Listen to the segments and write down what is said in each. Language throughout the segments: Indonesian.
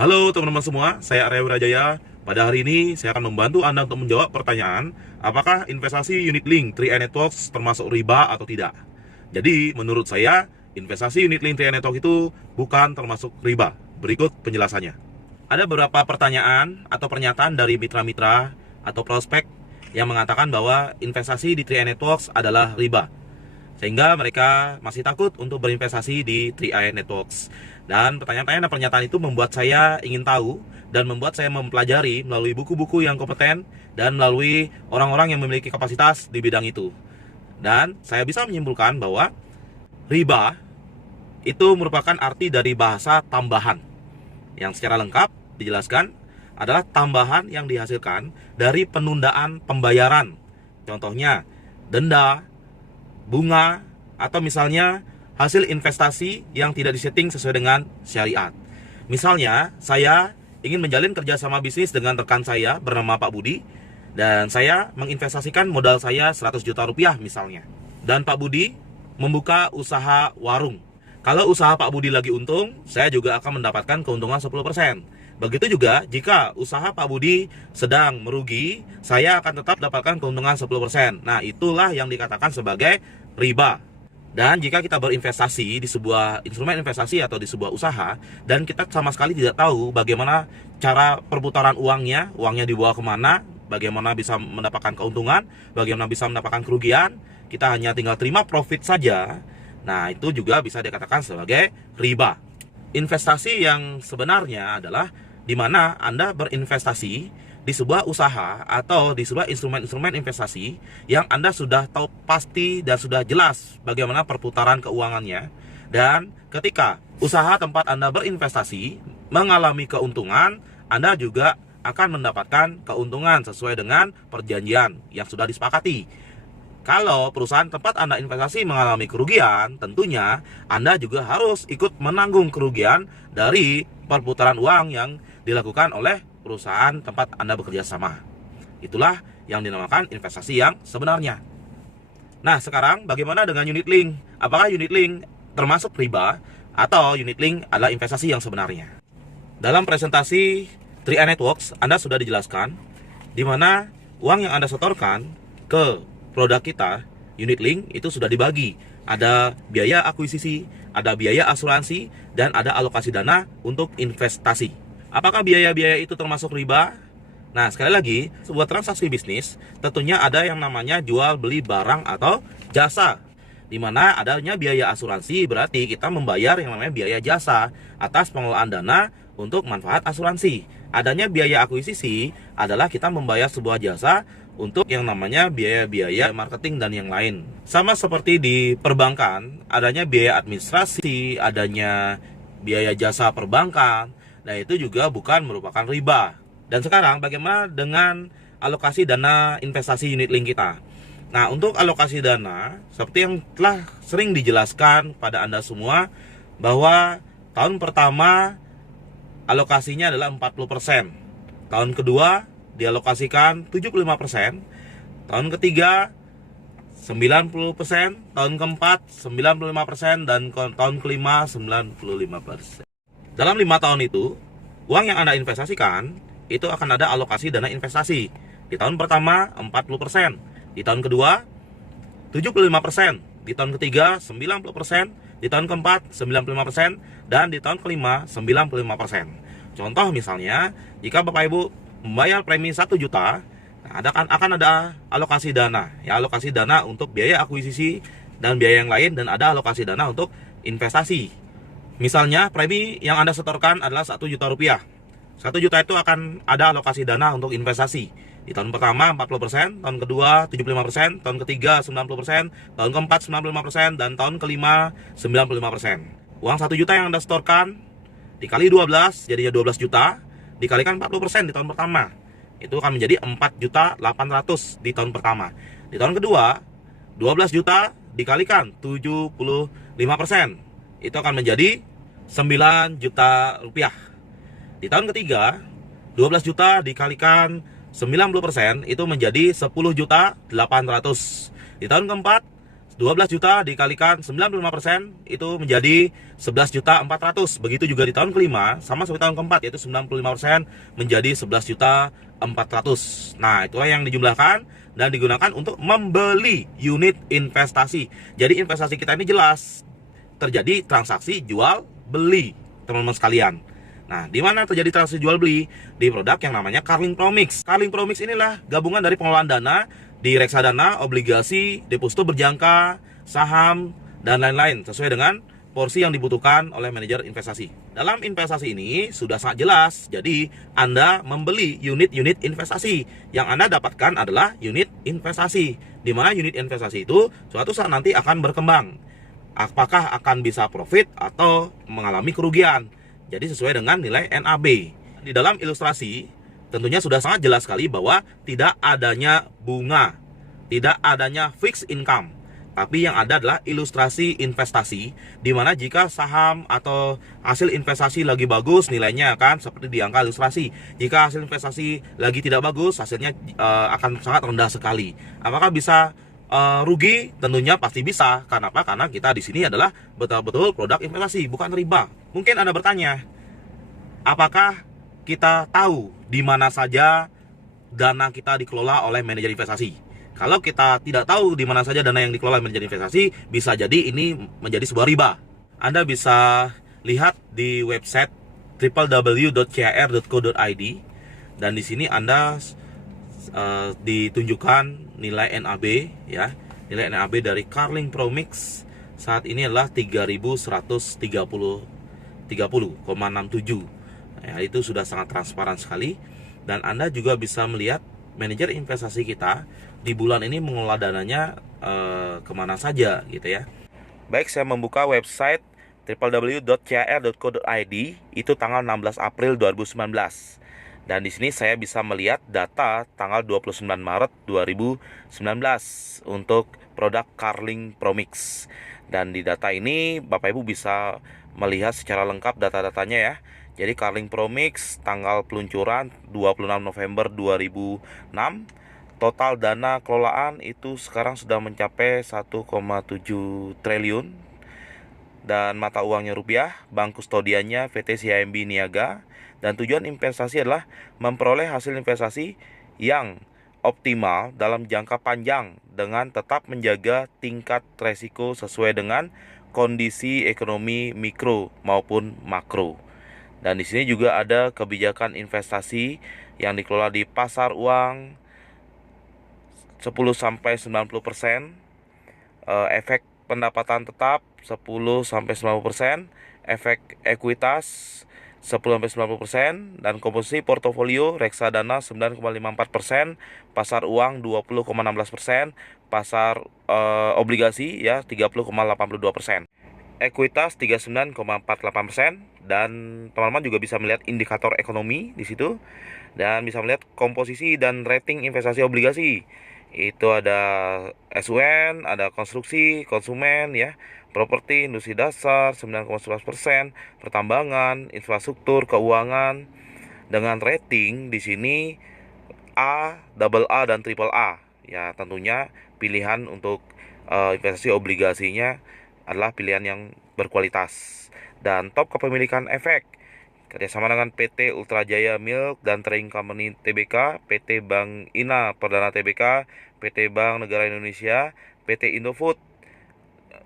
Halo teman-teman semua, saya Arya Wirajaya. Pada hari ini saya akan membantu Anda untuk menjawab pertanyaan, apakah investasi unit link 3i Networks termasuk riba atau tidak. Jadi menurut saya, investasi unit link 3i Networks itu bukan termasuk riba. Berikut penjelasannya. Ada beberapa pertanyaan atau pernyataan dari mitra-mitra atau prospek yang mengatakan bahwa investasi di 3i Networks adalah riba, sehingga mereka masih takut untuk berinvestasi di 3i Networks. Dan pertanyaan-pertanyaan dan pernyataan itu membuat saya ingin tahu dan membuat saya mempelajari melalui buku-buku yang kompeten dan melalui orang-orang yang memiliki kapasitas di bidang itu. Dan saya bisa menyimpulkan bahwa riba itu merupakan arti dari bahasa tambahan, yang secara lengkap dijelaskan adalah tambahan yang dihasilkan dari penundaan pembayaran. Contohnya denda, bunga, atau misalnya hasil investasi yang tidak disetting sesuai dengan syariat. Misalnya, saya ingin menjalin kerjasama bisnis dengan rekan saya bernama Pak Budi, dan saya menginvestasikan modal saya 100 juta rupiah misalnya. Dan Pak Budi membuka usaha warung. Kalau usaha Pak Budi lagi untung, saya juga akan mendapatkan keuntungan 10%. Begitu juga jika usaha Pak Budi sedang merugi, saya akan tetap dapatkan keuntungan 10%. Nah, itulah yang dikatakan sebagai riba. Dan jika kita berinvestasi di sebuah instrumen investasi atau di sebuah usaha, dan kita sama sekali tidak tahu bagaimana cara perputaran uangnya dibawa kemana, bagaimana bisa mendapatkan keuntungan, bagaimana bisa mendapatkan kerugian, kita hanya tinggal terima profit saja. Nah, itu juga bisa dikatakan sebagai riba. Investasi yang sebenarnya adalah di mana Anda berinvestasi di sebuah usaha atau di sebuah instrumen-instrumen investasi yang Anda sudah tahu pasti dan sudah jelas bagaimana perputaran keuangannya. Dan ketika usaha tempat Anda berinvestasi mengalami keuntungan, Anda juga akan mendapatkan keuntungan sesuai dengan perjanjian yang sudah disepakati. Kalau perusahaan tempat Anda investasi mengalami kerugian, tentunya Anda juga harus ikut menanggung kerugian dari perputaran uang yang dilakukan oleh perusahaan tempat Anda bekerja sama. Itulah yang dinamakan investasi yang sebenarnya. Nah, sekarang bagaimana dengan unit link? Apakah unit link termasuk riba atau unit link adalah investasi yang sebenarnya? Dalam presentasi 3i Networks, Anda sudah dijelaskan di mana uang yang Anda setorkan ke produk kita, unit link, itu sudah dibagi. Ada biaya akuisisi, ada biaya asuransi, dan ada alokasi dana untuk investasi. Apakah biaya-biaya itu termasuk riba? Nah, sekali lagi, sebuah transaksi bisnis tentunya ada yang namanya jual beli barang atau jasa. Di mana adanya biaya asuransi berarti kita membayar yang namanya biaya jasa atas pengelolaan dana untuk manfaat asuransi. Adanya biaya akuisisi adalah kita membayar sebuah jasa untuk yang namanya biaya-biaya marketing dan yang lain. Sama seperti di perbankan, adanya biaya administrasi, adanya biaya jasa perbankan. Nah, itu juga bukan merupakan riba. Dan sekarang bagaimana dengan alokasi dana investasi unit link kita? Nah, untuk alokasi dana, seperti yang telah sering dijelaskan pada Anda semua, bahwa tahun pertama alokasinya adalah 40%. Tahun kedua dialokasikan 75%. Tahun ketiga 90%, tahun keempat 95%, dan tahun kelima 95%. Dalam 5 tahun itu, uang yang Anda investasikan itu akan ada alokasi dana investasi. Di tahun pertama 40%, di tahun kedua 75%, di tahun ketiga 90%, di tahun keempat 95%, dan di tahun kelima 95%. Contoh misalnya, jika Bapak Ibu membayar premi 1 juta, nah, akan ada alokasi dana. Ya, alokasi dana untuk biaya akuisisi dan biaya yang lain, dan ada alokasi dana untuk investasi. Misalnya, premi yang Anda setorkan adalah 1 juta rupiah. 1 juta itu akan ada alokasi dana untuk investasi. Di tahun pertama 40%, tahun kedua 75%, tahun ketiga 90%, tahun keempat 95%, dan tahun kelima 95%. Uang 1 juta yang Anda setorkan dikali 12, jadinya 12 juta, dikalikan 40% di tahun pertama. Itu akan menjadi 4.800.000 di tahun pertama. Di tahun kedua, 12 juta dikalikan 75%. Itu akan menjadi 9 juta rupiah. Di tahun ketiga, 12 juta dikalikan 90% itu menjadi 10.800.000. Di tahun keempat, 12 juta dikalikan 95% itu menjadi 11.400.000. Begitu juga di tahun kelima, sama seperti tahun keempat, yaitu 95% menjadi 11.400.000. Nah, itulah yang dijumlahkan dan digunakan untuk membeli unit investasi. Jadi investasi kita ini jelas terjadi transaksi jual beli, teman-teman sekalian. Nah, di mana terjadi transaksi jual beli? Di produk yang namanya Carling Promix. Carling Promix inilah gabungan dari pengelolaan dana di reksadana, obligasi, deposito berjangka, saham, dan lain-lain sesuai dengan porsi yang dibutuhkan oleh manajer investasi. Dalam investasi ini sudah sangat jelas, jadi Anda membeli unit-unit investasi. Yang Anda dapatkan adalah unit investasi, di mana unit investasi itu suatu saat nanti akan berkembang. Apakah akan bisa profit atau mengalami kerugian. Jadi sesuai dengan nilai NAB. Di dalam ilustrasi tentunya sudah sangat jelas sekali bahwa tidak adanya bunga, tidak adanya fixed income, tapi yang ada adalah ilustrasi investasi, di mana jika saham atau hasil investasi lagi bagus, nilainya akan seperti di angka ilustrasi. Jika hasil investasi lagi tidak bagus, hasilnya akan sangat rendah sekali. Apakah bisa rugi? Tentunya pasti bisa. Karena apa? Karena kita di sini adalah betul-betul produk investasi, bukan riba. Mungkin Anda bertanya, apakah kita tahu di mana saja dana kita dikelola oleh manajer investasi? Kalau kita tidak tahu di mana saja dana yang dikelola manajer investasi, bisa jadi ini menjadi sebuah riba. Anda bisa lihat di website www.cir.co.id, dan di sini Anda ditunjukkan nilai NAB, ya. Nilai NAB dari Carling Promix saat ini adalah 3.130,67. Ya, itu sudah sangat transparan sekali. Dan Anda juga bisa melihat manajer investasi kita di bulan ini mengelola dananya kemana saja gitu ya. Baik, saya membuka website www.cir.co.id itu tanggal 16 April 2019. Dan di sini saya bisa melihat data tanggal 29 Maret 2019 untuk produk Carling Promix. Dan di data ini Bapak Ibu bisa melihat secara lengkap data-datanya ya. Jadi Carling Promix tanggal peluncuran 26 November 2006. Total dana kelolaan itu sekarang sudah mencapai 1,7 triliun. Dan mata uangnya rupiah, bank kustodiannya PT CIMB Niaga. Dan tujuan investasi adalah memperoleh hasil investasi yang optimal dalam jangka panjang dengan tetap menjaga tingkat resiko sesuai dengan kondisi ekonomi mikro maupun makro. Dan di sini juga ada kebijakan investasi yang dikelola di pasar uang 10-90%, efek pendapatan tetap 10-90%, efek ekuitas 10-90%, dan komposisi portofolio reksadana 9,54%, pasar uang 20,16%, pasar obligasi ya 30,82%. Ekuitas 39,48%, dan teman-teman juga bisa melihat indikator ekonomi di situ, dan bisa melihat komposisi dan rating investasi obligasi. Itu ada SUN, ada konstruksi, konsumen ya, properti, industri dasar 9,11%, pertambangan, infrastruktur, keuangan, dengan rating di sini A, double A, dan triple A. Ya, tentunya pilihan untuk investasi obligasinya adalah pilihan yang berkualitas. Dan top kepemilikan efek kerjasama dengan PT Ultra Jaya Milk dan Trading Company Tbk, PT Bank Ina Perdana Tbk, PT Bank Negara Indonesia, PT Indofood,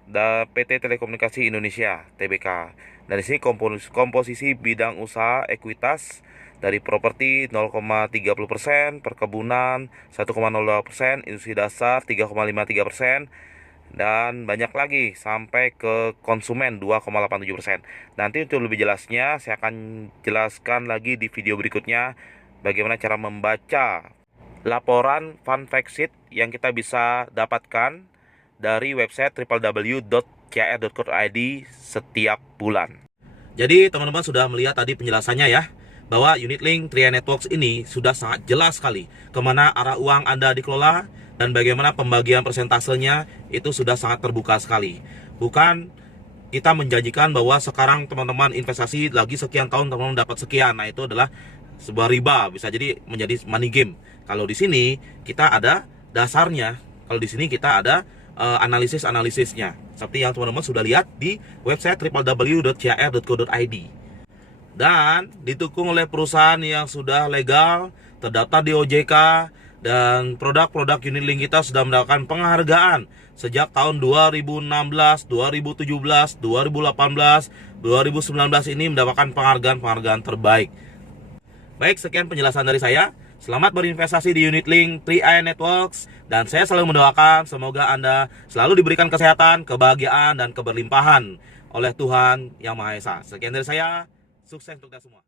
dan PT Telekomunikasi Indonesia Tbk. Dan di sini komposisi bidang usaha ekuitas dari properti 0,30%, perkebunan 1,02%, industri dasar 3,53%, dan banyak lagi sampai ke konsumen 2,87%. Nanti untuk lebih jelasnya saya akan jelaskan lagi di video berikutnya bagaimana cara membaca laporan fund fact sheet yang kita bisa dapatkan dari website www.cir.co.id setiap bulan. Jadi teman-teman sudah melihat tadi penjelasannya ya, bahwa unit link 3i Networks ini sudah sangat jelas sekali kemana arah uang Anda dikelola, dan bagaimana pembagian persentasenya itu sudah sangat terbuka sekali. Bukan kita menjanjikan bahwa sekarang teman-teman investasi lagi sekian tahun teman-teman dapat sekian. Nah, itu adalah sebuah riba, bisa jadi menjadi money game. Kalau di sini kita ada dasarnya. Kalau di sini kita ada analisis-analisisnya seperti yang teman-teman sudah lihat di website www.chr.co.id, dan didukung oleh perusahaan yang sudah legal, terdaftar di OJK, dan produk-produk unit link kita sudah mendapatkan penghargaan sejak tahun 2016, 2017, 2018, 2019 ini mendapatkan penghargaan terbaik. Baik, sekian penjelasan dari saya. Selamat berinvestasi di unit link 3i Networks, dan saya selalu mendoakan semoga Anda selalu diberikan kesehatan, kebahagiaan, dan keberlimpahan oleh Tuhan Yang Maha Esa. Sekian dari saya, sukses untuk kita semua.